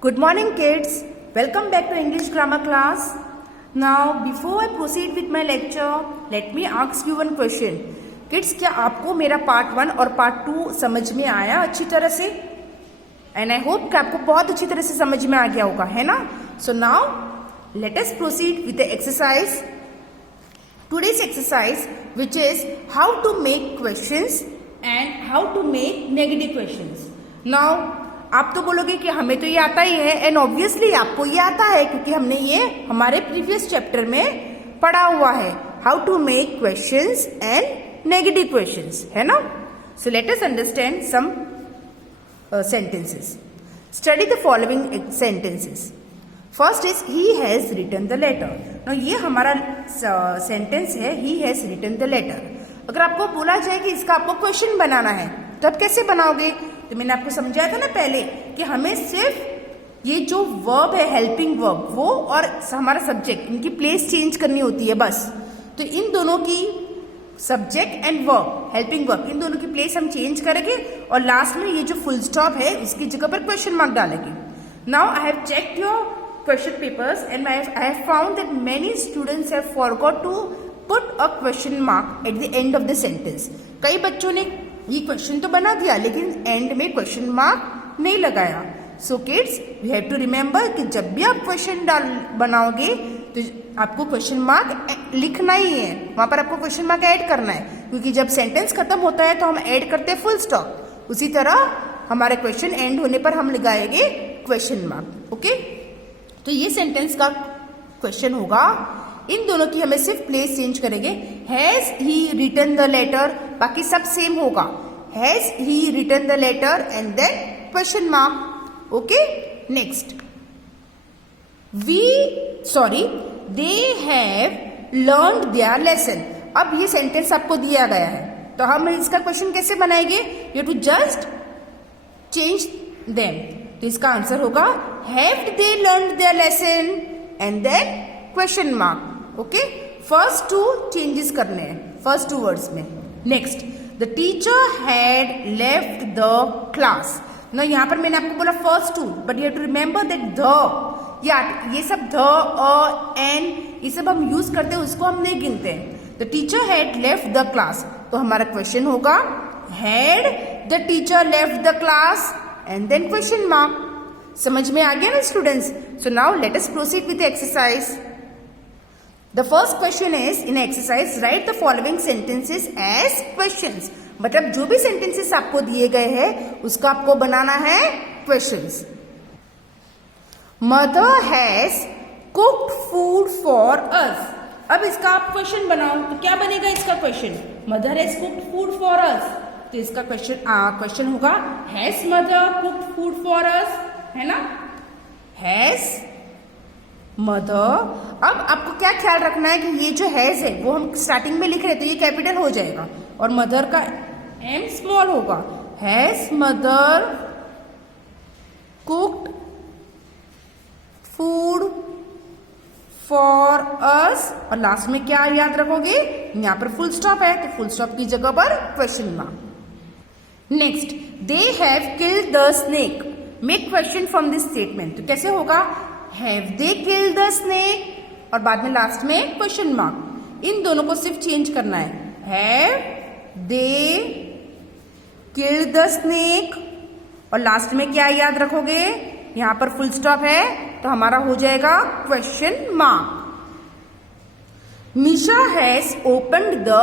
Good morning kids, welcome back to English grammar class. Now before I proceed with my lecture, let me ask you one question. Kids, क्या आपको मेरा part 1 और part 2 समझ में आया अच्छी तरह से? And I hope कि आपको बहुत अच्छी तरह से समझ में आ गया होगा, है ना? So now let us proceed with the exercise. Today's exercise, which is how to make questions and how to make negative questions. Now आप तो बोलोगे कि हमें तो ये आता ही है, एंड ऑब्वियसली आपको ये आता है क्योंकि हमने ये हमारे प्रीवियस चैप्टर में पढ़ा हुआ है, how to make questions and negative questions, है ना? So let us understand some sentences. Study the following sentences. First is he has written the letter. No ये हमारा सेंटेंस है, he has written the letter. अगर आपको बोला जाए कि इसका आपको क्वेश्चन बनाना है तो आप कैसे बनाओगे? तो मैंने आपको समझाया था ना पहले कि हमें सिर्फ ये जो वर्ब है, हेल्पिंग वर्ब, वो और हमारा सब्जेक्ट, इनकी प्लेस चेंज करनी होती है बस. तो इन दोनों की, subject and verb, helping verb, इन दोनों की प्लेस हम चेंज करेंगे और लास्ट में ये जो फुल स्टॉप है उसकी जगह पर क्वेश्चन मार्क डालेंगे. Now I have checked your question papers and I have found that many students have forgot to put a question mark at the end of the sentence. कई बच्चों ने ये question तो बना दिया लेकिन एंड में क्वेश्चन मार्क नहीं लगाया. So kids, we have to remember कि जब भी आप क्वेश्चन बनाओगे तो आपको क्वेश्चन मार्क लिखना ही है, वहां पर आपको क्वेश्चन मार्क ऐड करना है, क्योंकि जब सेंटेंस खत्म होता है तो हम ऐड करते हैं फुल स्टॉप. उसी तरह हमारे क्वेश्चन एंड होने पर हम लगाएंगे क्वेश्चन मार्क. ओके, तो ये सेंटेंस का क्वेश्चन होगा. इन दोनों की हमें सिर्फ प्लेस चेंज करेंगे. Has he written the letter, बाकी सब सेम होगा. Has he written the letter and then question mark. Okay, next. They have learned their lesson. अब ये सेंटेंस आपको दिया गया है तो हम इसका क्वेश्चन कैसे बनाएंगे? You to just change them. तो इसका आंसर होगा have they learned their lesson and then question mark. Okay, first two changes करने हैं, फर्स्ट टू वर्ड्स में. Next, the teacher had left the class. ना यहाँ पर मैंने आपको बोला first two, but you have to remember that the, या ये सब द, एन, ये सब हम यूज करते हैं, उसको हम नहीं गिनते हैं. The teacher had left the class, तो हमारा क्वेश्चन होगा had the teacher left the class and then question mark. समझ में आ गया ना students? So now let us proceed with the exercise. The first question is, in exercise, write the following sentences as questions. मतलब जो भी sentences आपको दिए गए हैं उसका आपको बनाना है questions. Mother has cooked food for us. अब इसका आप क्वेश्चन बनाओ तो क्या बनेगा इसका question? Mother has cooked food for us. तो इसका क्वेश्चन होगा has mother cooked food for us, है ना? has mother. अब आपको क्या ख्याल रखना है कि ये जो हैज है वो हम स्टार्टिंग में लिख रहे हैं तो ये कैपिटल हो जाएगा और मदर का एम स्मॉल होगा. Has mother cooked food for us, और लास्ट में क्या याद रखोगे? यहां पर फुल स्टॉप है तो फुल स्टॉप की जगह पर question mark. Next, they have killed the snake. Make question from this statement. तो कैसे होगा? Have they killed the snake? और बाद में लास्ट में क्वेश्चन मार्क. इन दोनों को सिर्फ चेंज करना है. Have they killed the snake? और लास्ट में क्या याद रखोगे? यहां पर फुल स्टॉप है तो हमारा हो जाएगा question mark. Misha has opened the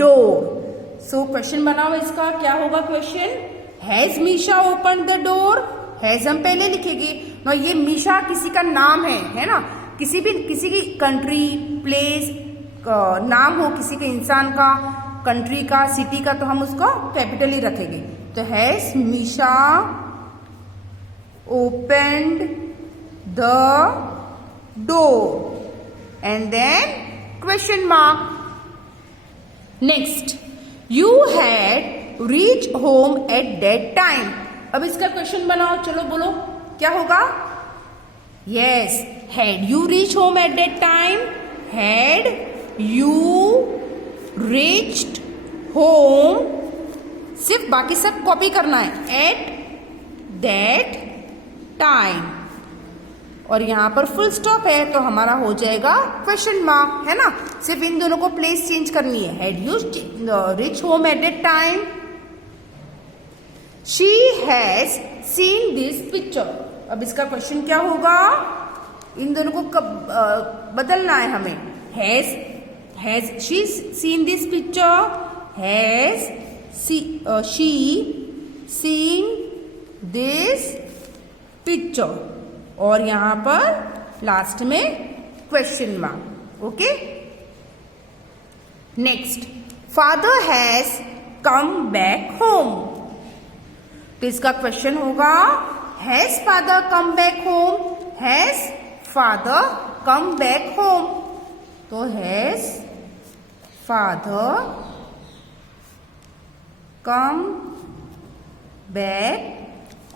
door. So question बनाओ इसका. क्या होगा question? Has Misha opened the door. Has हम पहले लिखेंगे ना. ये मीशा किसी का नाम है ना? किसी की कंट्री, प्लेस नाम हो किसी के इंसान का, कंट्री का, सिटी का, तो हम उसको कैपिटल ही रखेंगे. तो has Misha opened the door and then question mark. Next, you had reach home at that time. अब इसका क्वेश्चन बनाओ. चलो बोलो क्या होगा? Yes, had you reach home at that time. Had you reached home, सिर्फ बाकी सब कॉपी करना है. At that time. और यहाँ पर फुल स्टॉप है तो हमारा हो जाएगा क्वेश्चन मार्क, है ना। सिर्फ इन दोनों को प्लेस चेंज करनी है। Had you rich home at that time? She has seen this picture. अब इसका क्वेश्चन क्या होगा? इन दोनों को कब बदलना है हमें। Has she seen this picture? Has she seen this picture? और यहां पर लास्ट में question mark. Okay, next, father has come back home. तो इसका क्वेश्चन होगा has father come back home? Has father come back home? तो has father come back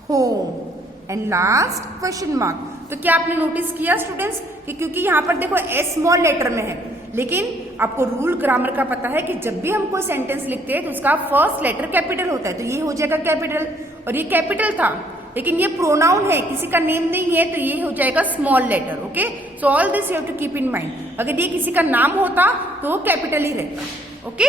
home and last question mark. तो क्या आपने नोटिस किया students कि क्योंकि यहां पर देखो एस स्मॉल लेटर में है, लेकिन आपको रूल ग्रामर का पता है कि जब भी हम कोई सेंटेंस लिखते हैं तो उसका फर्स्ट लेटर कैपिटल होता है, तो ये हो जाएगा कैपिटल, और ये कैपिटल था, लेकिन ये प्रोनाउन है, किसी का नेम नहीं है, तो ये हो जाएगा small letter. Okay, so all this you have to keep in mind. अगर ये किसी का नाम होता तो वो कैपिटल ही रहता। Okay,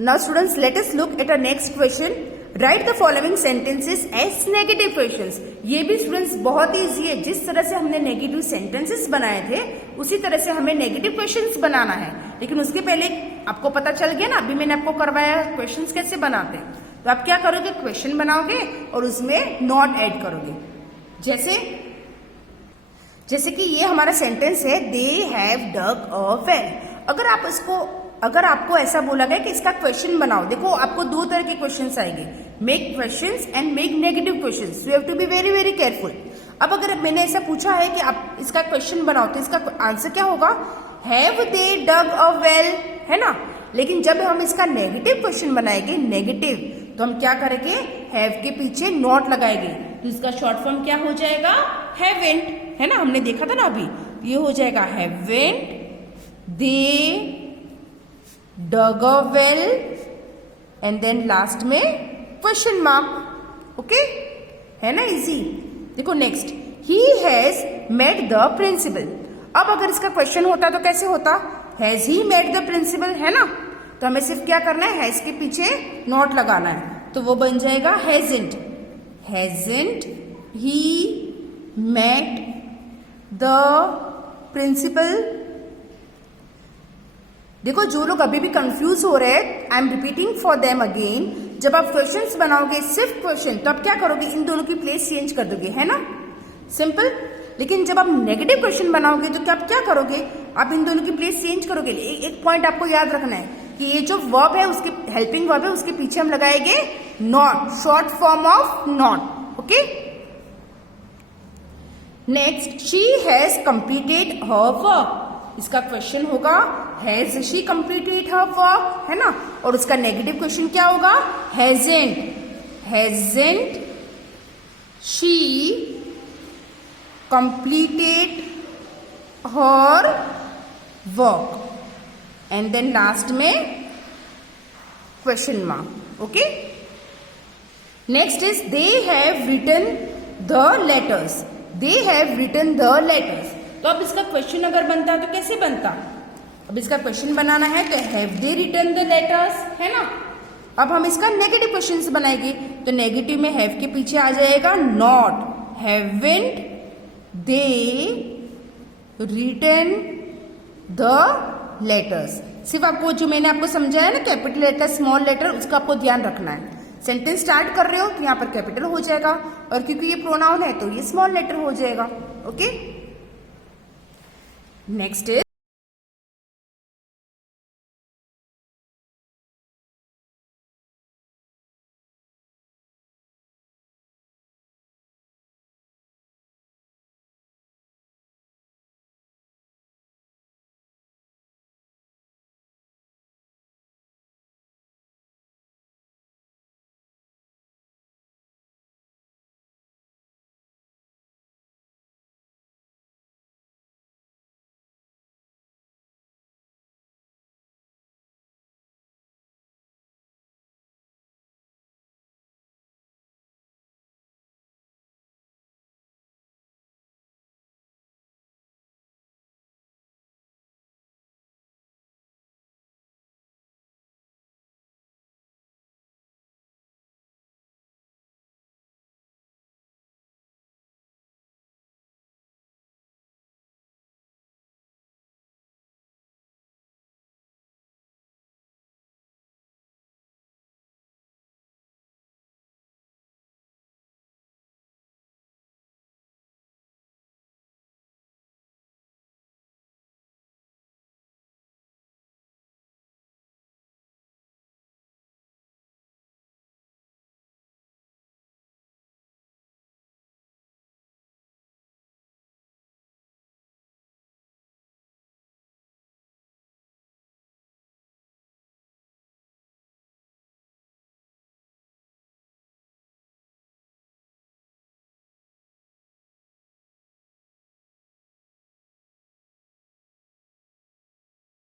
now students let us look at a next question. Write the following sentences as negative questions. ये भी स्टूडेंट्स बहुत ईजी है। जिस तरह से हमने नेगेटिव सेंटेंसेस बनाए थे उसी तरह से हमें नेगेटिव क्वेश्चंस बनाना है, लेकिन उसके पहले आपको पता चल गया ना, अभी मैंने आपको करवाया क्वेश्चंस कैसे बनाते हैं। तो आप क्या करोगे, क्वेश्चन बनाओगे और उसमें नॉट ऐड करोगे। जैसे कि ये हमारा सेंटेंस है, they have dug a well. अगर आपको ऐसा बोला गया कि इसका क्वेश्चन बनाओ, देखो आपको दो तरह के क्वेश्चंस आएंगे, make questions and make negative questions. You have to be very very careful. अब अगर मैंने ऐसा पूछा है कि आप इसका क्वेश्चन बनाओ तो इसका आंसर क्या होगा, have they dug a well, है ना। लेकिन जब हम इसका नेगेटिव क्वेश्चन बनाएंगे, नेगेटिव, तो हम क्या करेंगे, हैव के पीछे नॉट लगाएंगे, तो इसका शॉर्ट फॉर्म क्या हो जाएगा, हैवेंट, है ना। हमने देखा था ना अभी, ये हो जाएगा haven't they dug a well and then last में क्वेश्चन मार्क। ओके, है ना, इजी। देखो next, he has met the principal। अब अगर इसका क्वेश्चन होता तो कैसे होता, has he met the principal, है ना। तो हमें सिर्फ क्या करना है, has के पीछे नॉट लगाना है, तो वो बन जाएगा hasn't he met the principal। देखो जो लोग अभी भी कंफ्यूज हो रहे हैं, I am repeating for them again, जब आप क्वेश्चंस बनाओगे सिर्फ क्वेश्चन, तो आप क्या करोगे, इन दोनों की प्लेस चेंज कर दोगे, है ना, सिंपल। लेकिन जब आप नेगेटिव क्वेश्चन बनाओगे तो आप क्या करोगे, आप इन दोनों की प्लेस चेंज करोगे। एक पॉइंट आपको याद रखना है कि ये जो वर्ब है, उसके हेल्पिंग वर्ब है, उसके पीछे हम लगाएंगे not, short form of not. Okay, next, she has completed her work. इसका क्वेश्चन होगा has she completed her work, है ना, और उसका नेगेटिव क्वेश्चन क्या होगा, hasn't she completed her work, and then last में question mark. Okay, next is they have written the letters. They have written the letters. तो अब इसका क्वेश्चन अगर बनता तो कैसे बनता, अब इसका क्वेश्चन बनाना है तो have they written the letters, है ना। अब हम इसका नेगेटिव क्वेश्चन बनाएंगे, तो नेगेटिव में हैव के पीछे आ जाएगा not, haven't they written the letters. सिर्फ आपको जो मैंने आपको समझाया ना, कैपिटल लेटर स्मॉल लेटर, उसका आपको ध्यान रखना है। सेंटेंस स्टार्ट कर रहे हो तो यहाँ पर कैपिटल हो जाएगा, और क्योंकि ये प्रोनाउन है तो ये स्मॉल लेटर हो जाएगा। Okay, next is